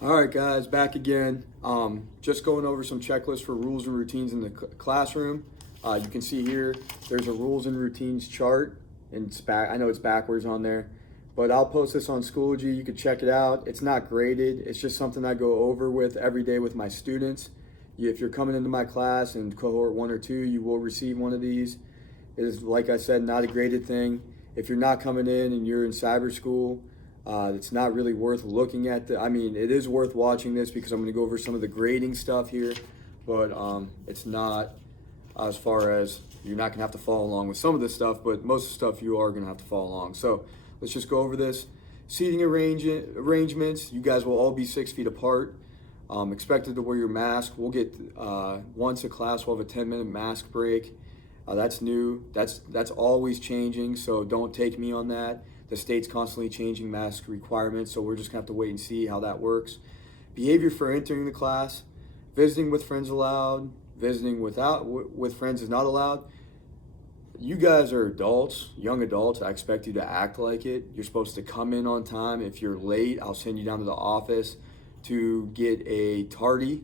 All right, guys, back again. Just going over some checklists for rules and routines in the classroom. You can see here, there's a rules and routines chart, and it's back. I know it's backwards on there, but I'll post this on Schoology. You can check it out. It's not graded. It's just something I go over with every day with my students. If you're coming into my class in cohort 1 or 2, you will receive one of these. It is, like I said, not a graded thing. If you're not coming in and you're in cyber school, it's not really worth looking at. It is worth watching this because I'm going to go over some of the grading stuff here, but it's not as far as you're not going to have to follow along with some of this stuff, but most of the stuff you are going to have to follow along. So let's just go over this. Seating arrangements, you guys will all be 6 feet apart. Expected to wear your mask. We'll get, once a class, we'll have a 10-minute mask break. That's new. That's always changing, so don't take me on that. The state's constantly changing mask requirements, so we're just gonna have to wait and see how that works. Behavior for entering the class. Visiting with friends allowed. Visiting with friends is not allowed. You guys are adults, young adults. I expect you to act like it. You're supposed to come in on time. If you're late, I'll send you down to the office to get a tardy.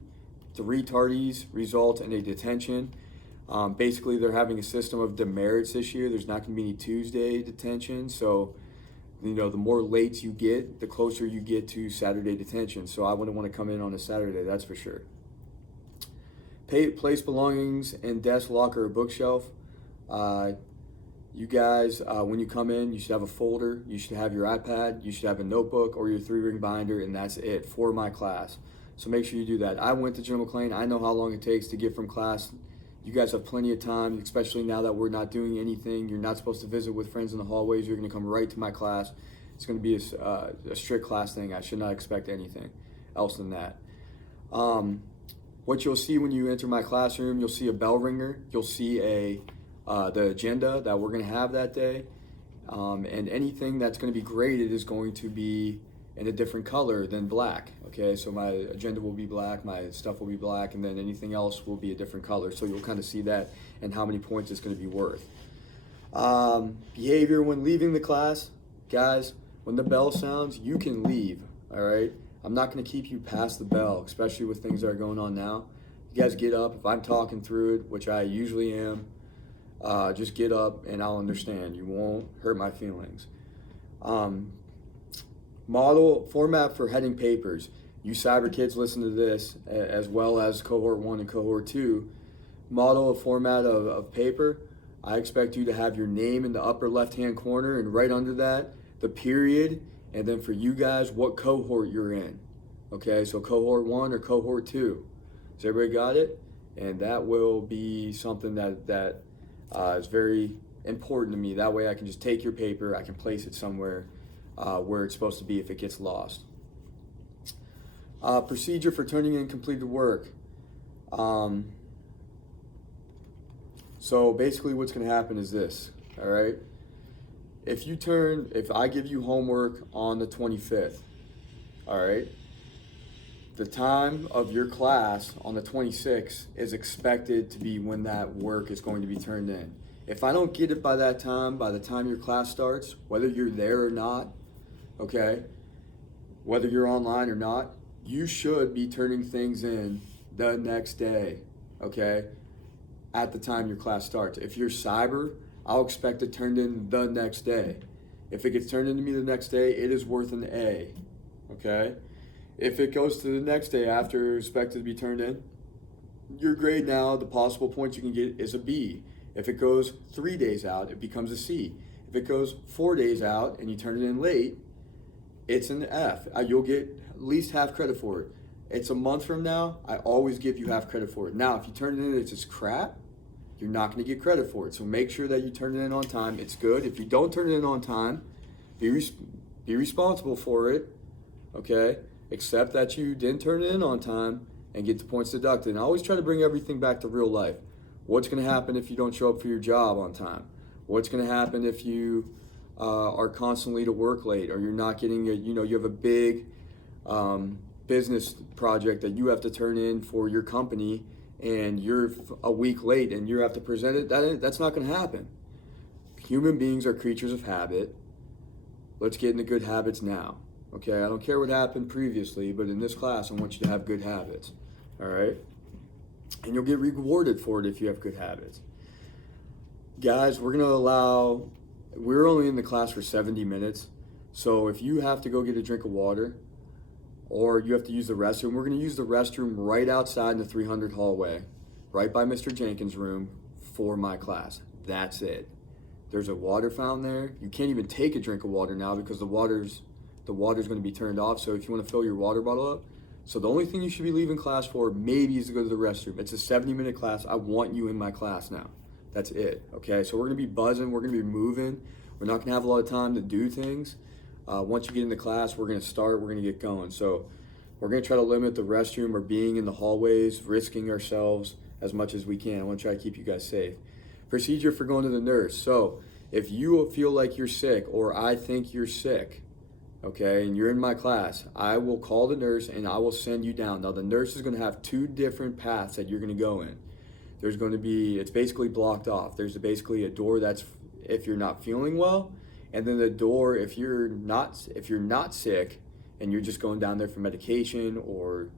3 tardies result in a detention. Basically, they're having a system of demerits this year. There's not going to be any Tuesday detention. So, the more lates you get, the closer you get to Saturday detention. So I wouldn't want to come in on a Saturday, that's for sure. Place belongings in desk, locker, or bookshelf. You guys, when you come in, you should have a folder. You should have your iPad. You should have a notebook or your 3-ring binder, and that's it for my class. So make sure you do that. I went to General McLean. I know how long it takes to get from class. You guys have plenty of time, especially now that we're not doing anything. You're not supposed to visit with friends in the hallways. You're going to come right to my class. It's going to be a strict class thing. I should not expect anything else than that. What you'll see when you enter my classroom, you'll see a bell ringer. You'll see the agenda that we're going to have that day. And anything that's going to be graded is going to be in a different color than black. Okay, so my agenda will be black, my stuff will be black, and then anything else will be a different color. So you'll kind of see that and how many points it's going to be worth. Behavior when leaving the class. Guys, when the bell sounds, you can leave, all right? I'm not going to keep you past the bell, especially with things that are going on now. You guys get up. If I'm talking through it, which I usually am, just get up and I'll understand. You won't hurt my feelings. Model format for heading papers. You cyber kids listen to this, as well as cohort 1 and cohort 2. Model a format of paper. I expect you to have your name in the upper left-hand corner, and right under that, the period, and then for you guys, what cohort you're in. Okay, so cohort 1 or cohort 2. Has everybody got it? And that will be something that is very important to me. That way I can just take your paper, I can place it somewhere where it's supposed to be if it gets lost. Procedure for turning in completed work. So basically what's going to happen is this, all right? If I give you homework on the 25th, all right, the time of your class on the 26th is expected to be when that work is going to be turned in. If I don't get it by that time, by the time your class starts, whether you're there or not, okay, whether you're online or not, you should be turning things in the next day, okay, at the time your class starts. If you're cyber, I'll expect it turned in the next day. If it gets turned into me the next day, it is worth an A, okay? If it goes to the next day after it's expected to be turned in, your grade now, the possible points you can get is a B. If it goes 3 days out, it becomes a C. If it goes 4 days out and you turn it in late, it's an F. You'll get at least half credit for it. It's a month from now, I always give you half credit for it. Now, if you turn it in and it's just crap, you're not going to get credit for it. So make sure that you turn it in on time. It's good. If you don't turn it in on time, be responsible for it, okay? Accept that you didn't turn it in on time and get the points deducted. And I always try to bring everything back to real life. What's going to happen if you don't show up for your job on time? What's going to happen if you are constantly to work late, or you're not getting you have a big business project that you have to turn in for your company and you're a week late and you have to present it? That's not going to happen. Human beings are creatures of habit. Let's get into good habits now, Okay, I don't care what happened previously, but in this class, I want you to have good habits. All right? And you'll get rewarded for it if you have good habits. Guys, we're only in the class for 70 minutes. So if you have to go get a drink of water or you have to use the restroom, we're going to use the restroom right outside in the 300 hallway, right by Mr. Jenkins' room for my class. That's it. There's a water fountain there. You can't even take a drink of water now because the water's going to be turned off. So if you want to fill your water bottle up, so the only thing you should be leaving class for maybe is to go to the restroom. It's a 70-minute class. I want you in my class now. That's it. Okay, so we're going to be buzzing. We're going to be moving. We're not going to have a lot of time to do things. Once you get into class, we're going to start. We're going to get going. So we're going to try to limit the restroom or being in the hallways, risking ourselves as much as we can. I want to try to keep you guys safe. Procedure for going to the nurse. So if you feel like you're sick or I think you're sick, okay, and you're in my class, I will call the nurse and I will send you down. Now the nurse is going to have two different paths that you're going to go in. There's going to be, it's basically blocked off. There's basically a door that's if you're not feeling well, and then the door if you're not sick and you're just going down there for medication or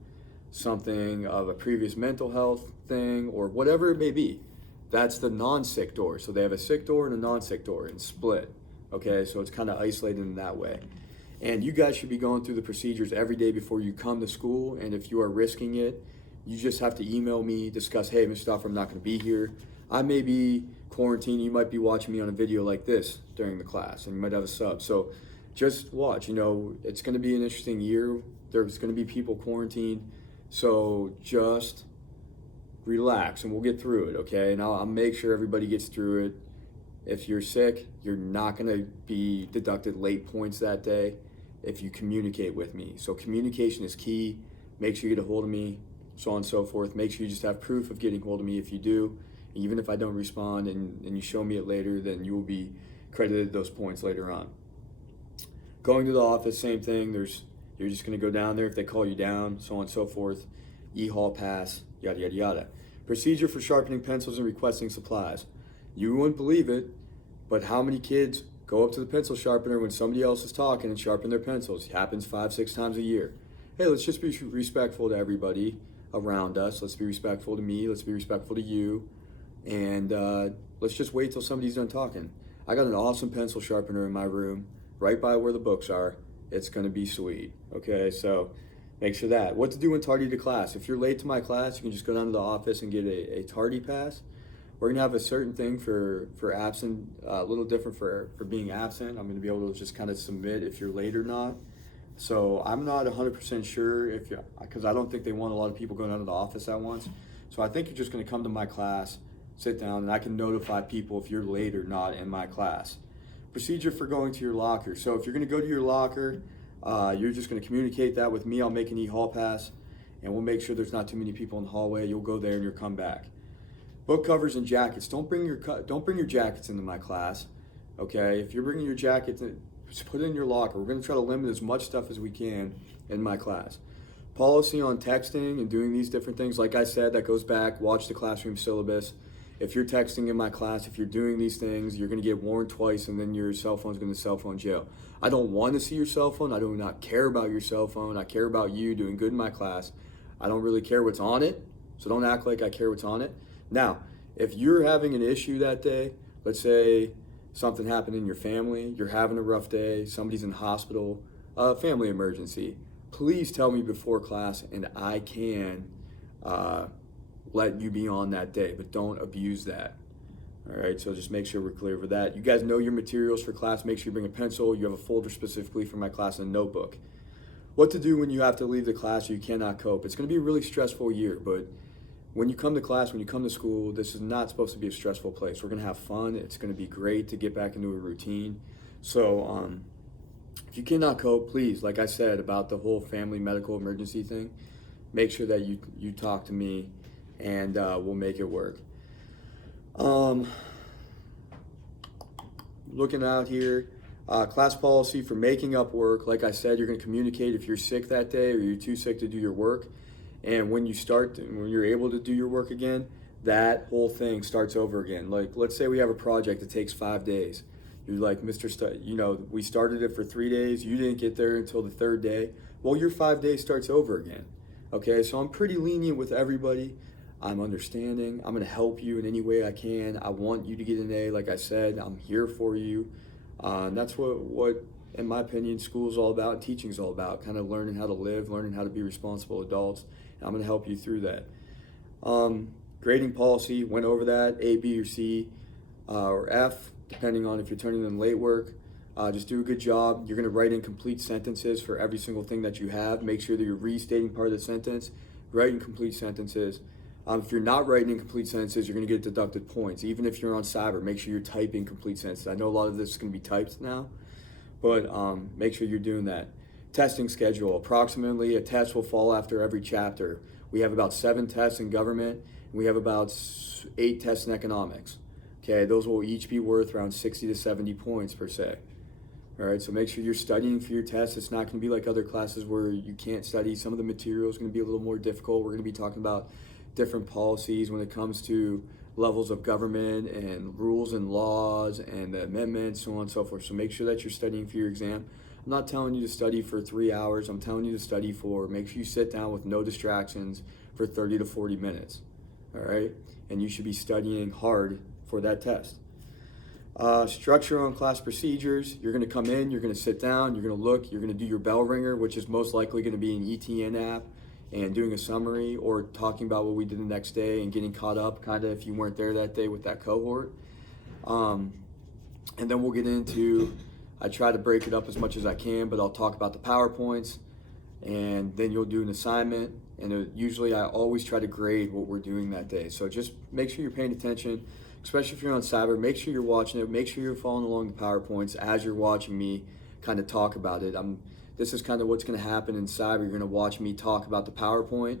something of a previous mental health thing or whatever it may be. That's the non-sick door. So they have a sick door and a non-sick door and split. Okay, so it's kind of isolated in that way. And you guys should be going through the procedures every day before you come to school. And if you are risking it, you just have to email me, discuss, hey, Mr. Stauffer, I'm not going to be here. I may be quarantined. You might be watching me on a video like this during the class, and you might have a sub. So just watch. It's going to be an interesting year. There's going to be people quarantined. So just relax, and we'll get through it, okay? And I'll make sure everybody gets through it. If you're sick, you're not going to be deducted late points that day if you communicate with me. So communication is key. Make sure you get a hold of me, so on and so forth. Make sure you just have proof of getting hold of me if you do. Even if I don't respond and you show me it later, then you will be credited those points later on. Going to the office, same thing. You're just going to go down there if they call you down, so on and so forth. E-Hall pass, yada, yada, yada. Procedure for sharpening pencils and requesting supplies. You wouldn't believe it, but how many kids go up to the pencil sharpener when somebody else is talking and sharpen their pencils? It happens 5-6 times a year. Hey, let's just be respectful to everybody around us. Let's be respectful to me. Let's be respectful to you. And let's just wait till somebody's done talking. I got an awesome pencil sharpener in my room, right by where the books are. It's going to be sweet. Okay, so make sure that. What to do when tardy to class. If you're late to my class, you can just go down to the office and get a tardy pass. We're going to have a certain thing for absent, a little different for being absent. I'm going to be able to just kind of submit if you're late or not. So I'm not 100% sure because I don't think they want a lot of people going out of the office at once. So I think you're just going to come to my class, sit down, and I can notify people if you're late or not in my class. Procedure for going to your locker. So if you're going to go to your locker, you're just going to communicate that with me. I'll make an e-hall pass, and we'll make sure there's not too many people in the hallway. You'll go there and you'll come back. Book covers and jackets. Don't bring your jackets into my class. Okay, if you're bringing your jackets, just put it in your locker. We're going to try to limit as much stuff as we can in my class. Policy on texting and doing these different things. Like I said, that goes back. Watch the classroom syllabus. If you're texting in my class, if you're doing these things, you're going to get warned twice, and then your cell phone's going to cell phone jail. I don't want to see your cell phone. I do not care about your cell phone. I care about you doing good in my class. I don't really care what's on it, so don't act like I care what's on it. Now, if you're having an issue that day, let's say something happened in your family, you're having a rough day, somebody's in the hospital, a family emergency, please tell me before class, and I can let you be on that day, but don't abuse that. All right, so just make sure we're clear with that. You guys know your materials for class. Make sure you bring a pencil. You have a folder specifically for my class and a notebook. What to do when you have to leave the class or you cannot cope. It's going to be a really stressful year, but when you come to class, when you come to school, this is not supposed to be a stressful place. We're going to have fun. It's going to be great to get back into a routine. So if you cannot cope, please, like I said about the whole family medical emergency thing, make sure that you talk to me, and we'll make it work. Looking out here, class policy for making up work. Like I said, you're going to communicate if you're sick that day or you're too sick to do your work. And when you're able to do your work again, that whole thing starts over again. Like, let's say we have a project that takes 5 days. You're like, we started it for 3 days. You didn't get there until the third day. Well, your 5 days starts over again. Okay, so I'm pretty lenient with everybody. I'm understanding. I'm going to help you in any way I can. I want you to get an A. Like I said, I'm here for you. And that's what, in my opinion, school is all about, teaching is all about, kind of learning how to live, learning how to be responsible adults. And I'm going to help you through that. Grading policy, went over that, A, B, or C, or F, depending on if you're turning in late work. Just do a good job. You're going to write in complete sentences for every single thing that you have. Make sure that you're restating part of the sentence. Write in complete sentences. If you're not writing in complete sentences, you're going to get deducted points. Even if you're on Cyber, make sure you're typing complete sentences. I know a lot of this is going to be typed now, but make sure you're doing that. Testing schedule. Approximately a test will fall after every chapter. We have about 7 tests in government. And we have about 8 tests in economics. Okay, those will each be worth around 60 to 70 points per se. All right, so make sure you're studying for your tests. It's not going to be like other classes where you can't study. Some of the material is going to be a little more difficult. We're going to be talking about different policies when it comes to levels of government and rules and laws and the amendments, so on and so forth. So make sure that you're studying for your exam. I'm not telling you to study for 3 hours. I'm telling you to study make sure you sit down with no distractions for 30 to 40 minutes. All right, and you should be studying hard for that test. Structure on class procedures. You're going to come in, you're going to sit down, you're going to look, you're going to do your bell ringer, which is most likely going to be an ETN app, and doing a summary or talking about what we did the next day and getting caught up kind of if you weren't there that day with that cohort. And then we'll get into, I try to break it up as much as I can, but I'll talk about the PowerPoints, and then you'll do an assignment. And usually I always try to grade what we're doing that day. So just make sure you're paying attention, especially if you're on Cyber. Make sure you're watching it. Make sure you're following along the PowerPoints as you're watching me kind of talk about it. This is kind of what's going to happen in Cyber. You're going to watch me talk about the PowerPoint.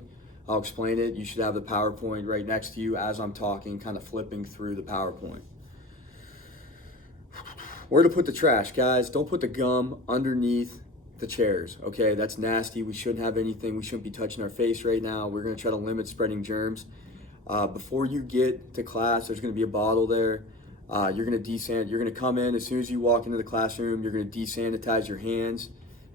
I'll explain it. You should have the PowerPoint right next to you as I'm talking, kind of flipping through the PowerPoint. Where to put the trash, guys? Don't put the gum underneath the chairs, okay? That's nasty. We shouldn't have anything. We shouldn't be touching our face right now. We're going to try to limit spreading germs. Before you get to class, there's going to be a bottle there. You're going to come in as soon as you walk into the classroom. You're going to desanitize your hands.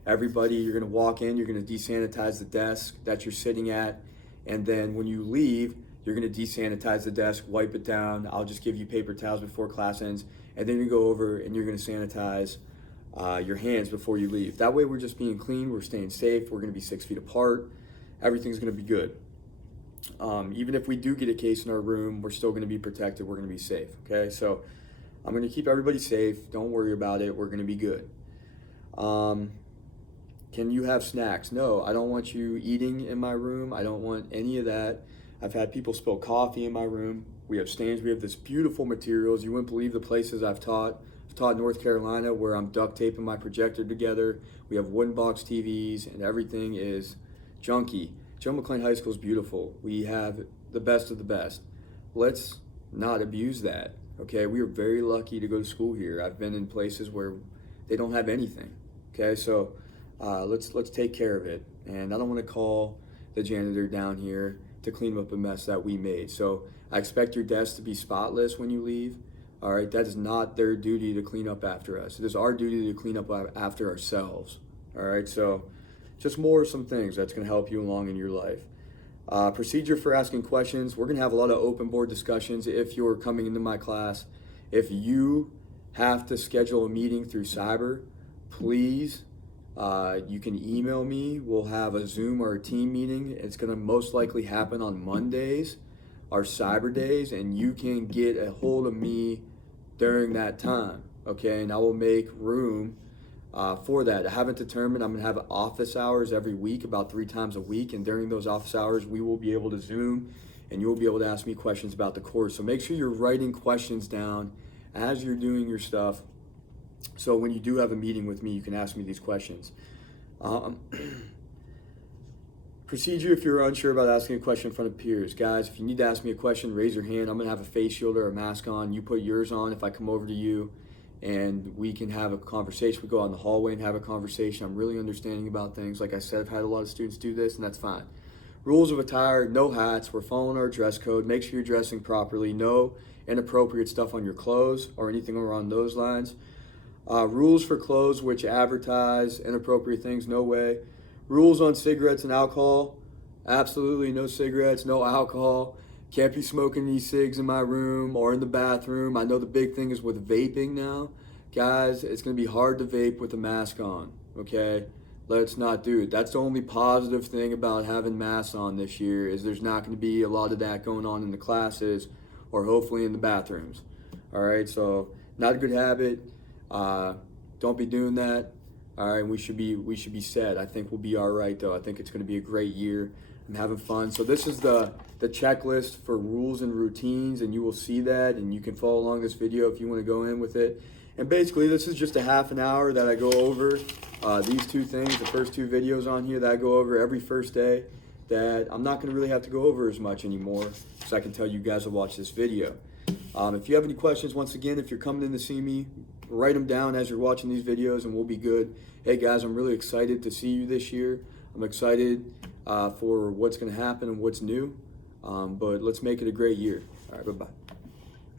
Everybody, you're going to walk in, you're going to desanitize the desk that you're sitting at, and then when you leave, you're going to desanitize the desk, wipe it down. I'll just give you paper towels before class ends, and then you go over and you're going to sanitize your hands before you leave. That way we're just being clean, we're staying safe, we're going to be 6 feet apart, everything's going to be good. Even if we do get a case in our room, we're still going to be protected, we're going to be safe, okay? So I'm going to keep everybody safe, don't worry about it, we're going to be good. Can you have snacks? No, I don't want you eating in my room. I don't want any of that. I've had people spill coffee in my room. We have stains. We have this beautiful materials. You wouldn't believe the places I've taught. I've taught North Carolina where I'm duct taping my projector together. We have wooden box TVs and everything is junky. Joe McLean High School is beautiful. We have the best of the best. Let's not abuse that, okay? We are very lucky to go to school here. I've been in places where they don't have anything, okay? So let's take care of it. And I don't want to call the janitor down here to clean up a mess that we made. So I expect your desk to be spotless when you leave. All right, that is not their duty to clean up after us. It is our duty to clean up after ourselves. All right, so just more of some things that's going to help you along in your life. Procedure for asking questions. We're going to have a lot of open board discussions if you're coming into my class. If you have to schedule a meeting through Cyber, please, you can email me. We'll have a Zoom or a team meeting. It's going to most likely happen on Mondays, our Cyber days, and you can get a hold of me during that time, okay? And I will make room for that. I haven't determined. I'm going to have office hours every week, about 3 times a week, and during those office hours, we will be able to Zoom, and you'll be able to ask me questions about the course. So make sure you're writing questions down as you're doing your stuff, so when you do have a meeting with me, you can ask me these questions. Procedure if you're unsure about asking a question in front of peers. Guys, if you need to ask me a question, raise your hand. I'm going to have a face shield or a mask on. You put yours on if I come over to you, and we can have a conversation. We go out in the hallway and have a conversation. I'm really understanding about things. Like I said, I've had a lot of students do this, and that's fine. Rules of attire, no hats. We're following our dress code. Make sure you're dressing properly. No inappropriate stuff on your clothes or anything around those lines. Rules for clothes which advertise inappropriate things, no way. Rules on cigarettes and alcohol, absolutely no cigarettes, no alcohol. Can't be smoking these cigs in my room or in the bathroom. I know the big thing is with vaping now. Guys, it's going to be hard to vape with a mask on, okay? Let's not do it. That's the only positive thing about having masks on this year is there's not going to be a lot of that going on in the classes or hopefully in the bathrooms. All right, so not a good habit. Don't be doing that. All right, we should be set. I think we'll be all right though. I think it's going to be a great year. I'm having fun. So this is the checklist for rules and routines, and you will see that, and you can follow along this video if you want to go in with it. And basically, this is just a half an hour that I go over these two things, the first two videos on here that I go over every first day, that I'm not going to really have to go over as much anymore, so I can tell you guys to watch this video. If you have any questions, once again, if you're coming in to see me, write them down as you're watching these videos and we'll be good. Hey guys, I'm really excited to see you this year. I'm excited for what's going to happen and what's new, but let's make it a great year. All right, bye-bye.